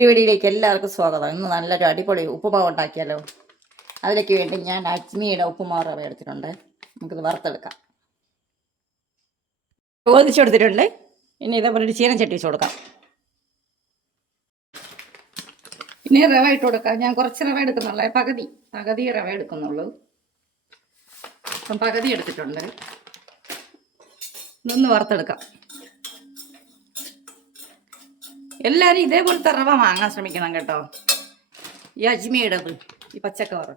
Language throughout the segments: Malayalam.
ഈ വീഡിയോയിലേക്ക് എല്ലാവർക്കും സ്വാഗതം. ഇന്ന് നല്ലൊരു അടിപൊളി ഉപ്പുമാവ് ഉണ്ടാക്കിയാലോ. അതിലേക്ക് വേണ്ടി ഞാൻ അജ്മിയുടെ ഉപ്പുമാവ് റവ എടുത്തിട്ടുണ്ട്. നമുക്കിത് വറുത്തെടുക്കാം. ചോദിച്ചെടുത്തിട്ടുണ്ട്. ഇനി ഇതേപോലെ ഒരു ചീനച്ചട്ടി വെച്ച് കൊടുക്കാം. ഇനി റവ ഇട്ട് കൊടുക്കാം. ഞാൻ കുറച്ച് റവ എടുക്കുന്നുള്ളൂ, പകുതി റവ എടുക്കുന്നുള്ളൂ. അപ്പം പകുതി എടുത്തിട്ടുണ്ട്. ഇതൊന്ന് വറുത്തെടുക്കാം. എല്ലാവരും ഇതേപോലത്തെ റവ വാങ്ങാൻ ശ്രമിക്കണം കേട്ടോ. ഈ അജ്മിയുടേത്, ഈ പച്ചക്കവർ,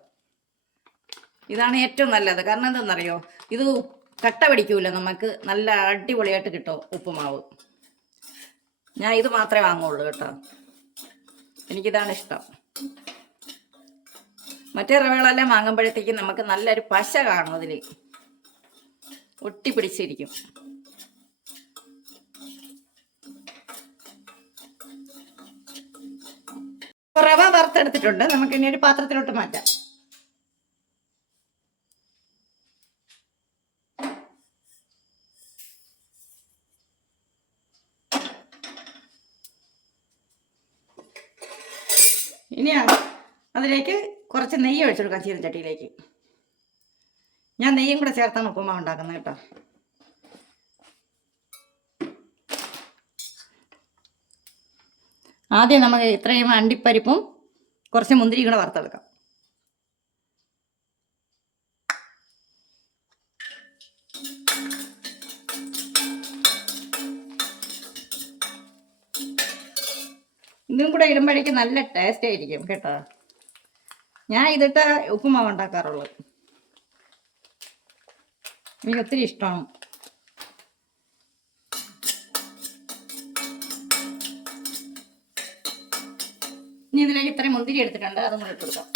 ഇതാണ് ഏറ്റവും നല്ലത്. കാരണം എന്താണെന്നറിയോ, ഇത് കട്ട പിടിക്കൂല, നമുക്ക് നല്ല അടിപൊളിയായിട്ട് കിട്ടും ഉപ്പുമാവ്. ഞാൻ ഇത് മാത്രമേ വാങ്ങുള്ളൂ കേട്ടോ, എനിക്കിതാണ് ഇഷ്ടം. മറ്റേ റവകളെല്ലാം വാങ്ങുമ്പോഴത്തേക്കും നമുക്ക് നല്ലൊരു പശ കാണും, അതിൽ ഒട്ടിപ്പിടിച്ചിരിക്കും. റവ വറുത്തെടുത്തിട്ടുണ്ട്. നമുക്ക് ഇനി ഒരു പാത്രത്തിലോട്ട് മാറ്റാം. ഇനി അതിലേക്ക് കുറച്ച് നെയ്യ് ഒഴിച്ചു കൊടുക്കാം ചീനച്ചട്ടിയിലേക്ക്. ഞാൻ നെയ്യും കൂടെ ചേർത്താണ് ഉപ്പുമാവ് ഉണ്ടാക്കുന്നത് കേട്ടോ. ആദ്യം നമുക്ക് ഇത്രയും അണ്ടിപ്പരിപ്പും കുറച്ച് മുന്തിരി കൂടെ വറുത്തെടുക്കാം. ഇതും കൂടെ ഇടുമ്പോഴേക്കും നല്ല ടേസ്റ്റ് ആയിരിക്കും കേട്ടോ. ഞാൻ ഇതിട്ട് ഉപ്പുമാവ് ഉണ്ടാക്കാറുള്ളൂ, എനിക്ക് ഒത്തിരി ഇഷ്ടമാണ്. ഇനി ഇതിലേക്ക് ഇത്രയും മുന്തിരി എടുത്തിട്ടുണ്ട്, അതും കൂടെ ഇട്ട് കൊടുക്കാം.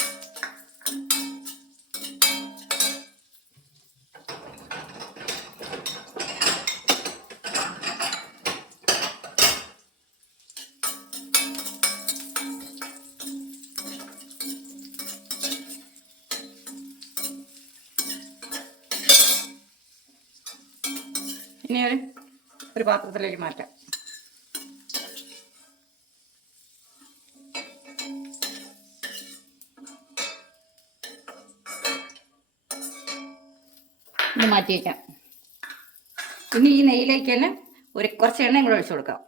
ഇനി ഒരു പാത്രത്തിലേക്ക് മാറ്റാം. ഇത് മാറ്റി വയ്ക്കാം. ഇനി ഈ നെയ്യിലേക്ക് തന്നെ കുറച്ച് എണ്ണയും കൂടെ ഒഴിച്ചു കൊടുക്കാം.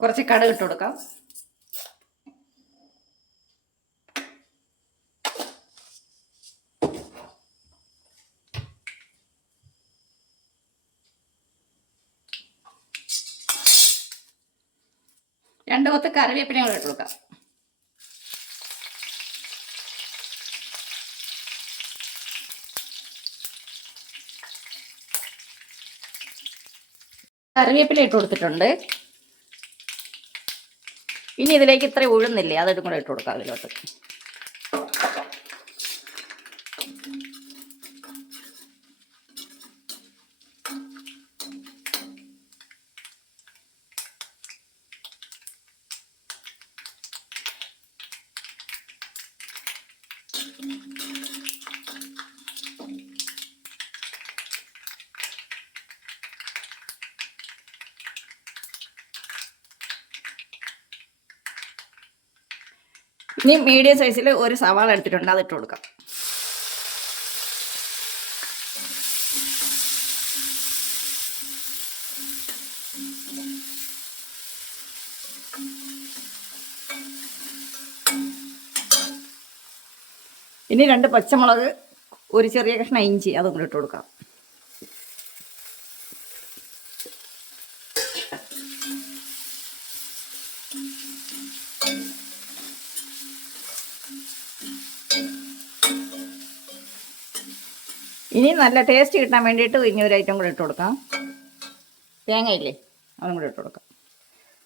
കുറച്ച് കടുക് ഇട്ട് കൊടുക്കാം. രണ്ട് കൊത്ത് കറിവേപ്പിലയും കൂടെ ഇട്ട് കൊടുക്കാം. കറിവേപ്പില ഇട്ട് കൊടുത്തിട്ടുണ്ട്. ഇനി ഇതിലേക്ക് ഇത്ര ഉഴുന്നില്ലേ, അതും കൂടെ ഇട്ട് കൊടുക്കാം അതിലോട്ട്. ഇനി മീഡിയം സൈസിൽ ഒരു സവാള എടുത്തിട്ടുണ്ട്, അതിട്ട് കൊടുക്കാം. ഇനി 2 പച്ചമുളക്, ഒരു ചെറിയ കഷ്ണം ഇഞ്ചി, അതും കൂടെ ഇട്ട് കൊടുക്കാം. ഇനി നല്ല ടേസ്റ്റ് കിട്ടാൻ വേണ്ടിയിട്ട് ഇനി ഒരു ഐറ്റം കൂടെ ഇട്ട് കൊടുക്കാം. തേങ്ങയില്ലേ, അതും കൂടെ ഇട്ട് കൊടുക്കാം.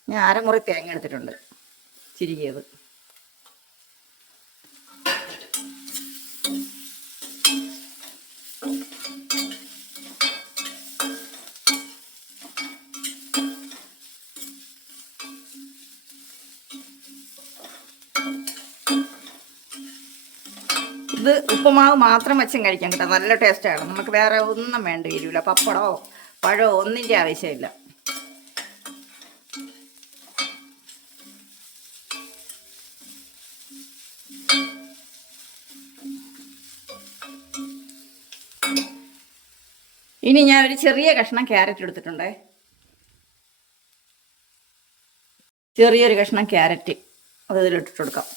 ഞാൻ അരമുറി തേങ്ങ എടുത്തിട്ടുണ്ട്, ചിരികിയത്. ഇത് ഉപ്പുമാവ് മാത്രം വെച്ചും കഴിക്കാൻ കേട്ടോ, നല്ല ടേസ്റ്റാണ്. നമുക്ക് വേറെ ഒന്നും വേണ്ടി വരില്ല, പപ്പടമോ പഴമോ ഒന്നിൻ്റെ ആവശ്യമില്ല. ഇനി ഞാൻ ഒരു ചെറിയ കഷ്ണം ക്യാരറ്റ് എടുത്തിട്ടുണ്ടേ, ചെറിയൊരു കഷ്ണം ക്യാരറ്റ് അത് ഇതിലിട്ടിട്ട് കൊടുക്കാം.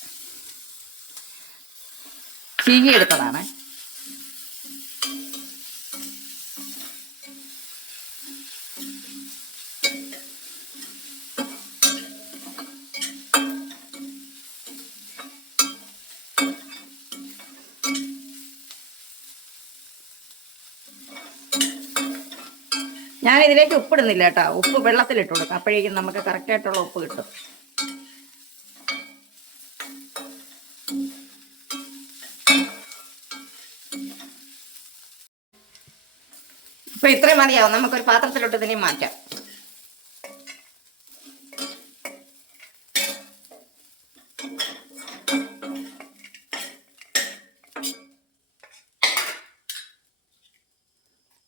ചീകി എടുത്തതാണ്. ഞാൻ ഇതിലേക്ക് ഉപ്പിടുന്നില്ല കേട്ടോ, ഉപ്പ് വെള്ളത്തിലിട്ട് കൊടുക്കാം, അപ്പോഴേക്കും നമുക്ക് കറക്റ്റായിട്ടുള്ള ഉപ്പ് കിട്ടും. ഇപ്പൊ ഇത്രയും മതിയാവും, നമുക്കൊരു പാത്രത്തിലോട്ട് ഇതിനെ മാറ്റാം.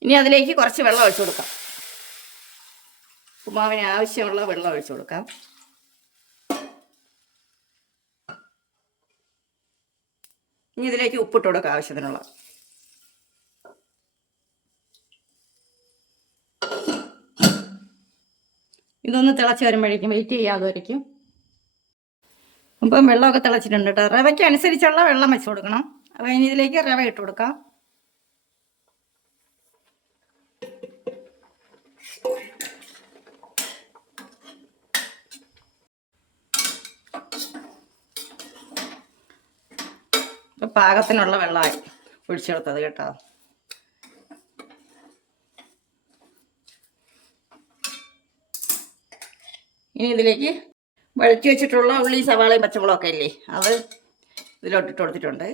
ഇനി അതിലേക്ക് കുറച്ച് വെള്ളം ഒഴിച്ചു കൊടുക്കാം. ഉപ്പുമാവിന് ആവശ്യമുള്ള വെള്ളം ഒഴിച്ചു കൊടുക്കാം. ഇനി ഇതിലേക്ക് ഉപ്പിട്ട് കൊടുക്കാം ആവശ്യത്തിനുള്ള. ഇതൊന്ന് തിളച്ച് വരുമ്പോഴേക്കും വെയിറ്റ് ചെയ്യാതുവരയ്ക്കും. അപ്പം വെള്ളമൊക്കെ തിളച്ചിട്ടുണ്ട് കേട്ടോ. റവയ്ക്ക് അനുസരിച്ചുള്ള വെള്ളം വെച്ച് കൊടുക്കണം. അപ്പോൾ ഇനി ഇതിലേക്ക് റവ ഇട്ട് കൊടുക്കാം. പാകത്തിനുള്ള വെള്ളമായി ഒഴിച്ചെടുത്തത് കേട്ടോ. ഇനി ഇതിലേക്ക് വഴറ്റി വെച്ചിട്ടുള്ള ഉള്ളി സവാളയും പച്ചമുളകൊക്കെ ഇല്ലേ, അത് ഇതിലോട്ടിട്ട് കൊടുത്തിട്ടുണ്ട്.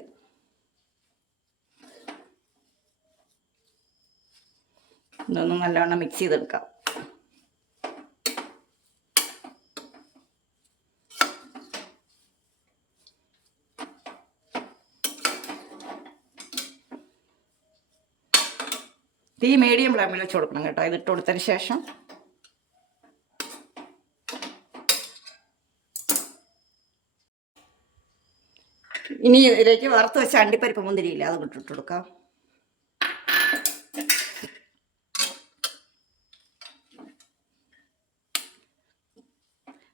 ഇതൊന്ന് നല്ലവണ്ണം മിക്സ് ചെയ്തെടുക്കാം. തീ മീഡിയം ഫ്ലെയിമിൽ വെച്ച് കൊടുക്കണം കേട്ടോ. ഇതിട്ട് കൊടുത്തതിന് ശേഷം ഇനി ഇതിലേക്ക് വറുത്ത് വെച്ച അണ്ടിപ്പരിപ്പ് മുന്തിരിയില്ല, അത് ഇട്ടിട്ട് കൊടുക്കാം.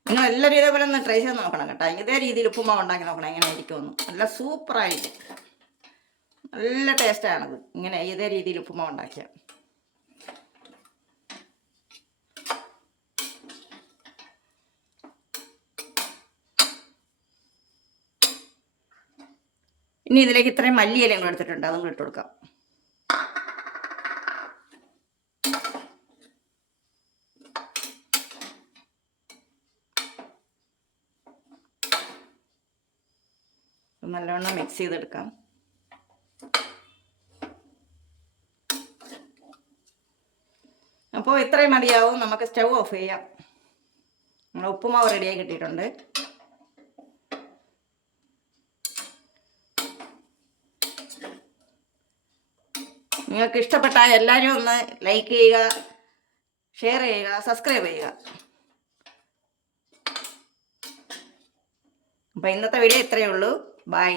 നിങ്ങൾ എല്ലാവരും ഇതേപോലെ ഒന്ന് ട്രൈ ചെയ്ത് നോക്കണം കേട്ടോ. ഇതേ രീതിയിൽ ഉപ്പുമാവ് ഉണ്ടാക്കി നോക്കണം, എങ്ങനെ ഇരിക്കുമെന്ന്. നല്ല സൂപ്പറായിരിക്കും, നല്ല ടേസ്റ്റാണത് ഇങ്ങനെ ഇതേ രീതിയിൽ ഉപ്പുമാവ് ഉണ്ടാക്കിയാൽ. ഇനി ഇതിലേക്ക് ഇത്രയും മല്ലിയിലയും കൂടെ എടുത്തിട്ടുണ്ട്, അതും കൂടെ ഇട്ട് കൊടുക്കാം. നല്ലവണ്ണം മിക്സ് ചെയ്തെടുക്കാം. അപ്പോൾ ഇത്രയും മതിയാവും, നമുക്ക് സ്റ്റൗ ഓഫ് ചെയ്യാം. നമ്മുടെ ഉപ്പുമാവ് റെഡിയായി കിട്ടിയിട്ടുണ്ട്. നിങ്ങൾക്ക് ഇഷ്ടപ്പെട്ടാൽ എല്ലാവരും ഒന്ന് ലൈക്ക് ചെയ്യുക, ഷെയർ ചെയ്യുക, സബ്സ്ക്രൈബ് ചെയ്യുക. അപ്പോൾ ഇന്നത്തെ വീഡിയോ ഇത്രയേ ഉള്ളൂ. ബൈ.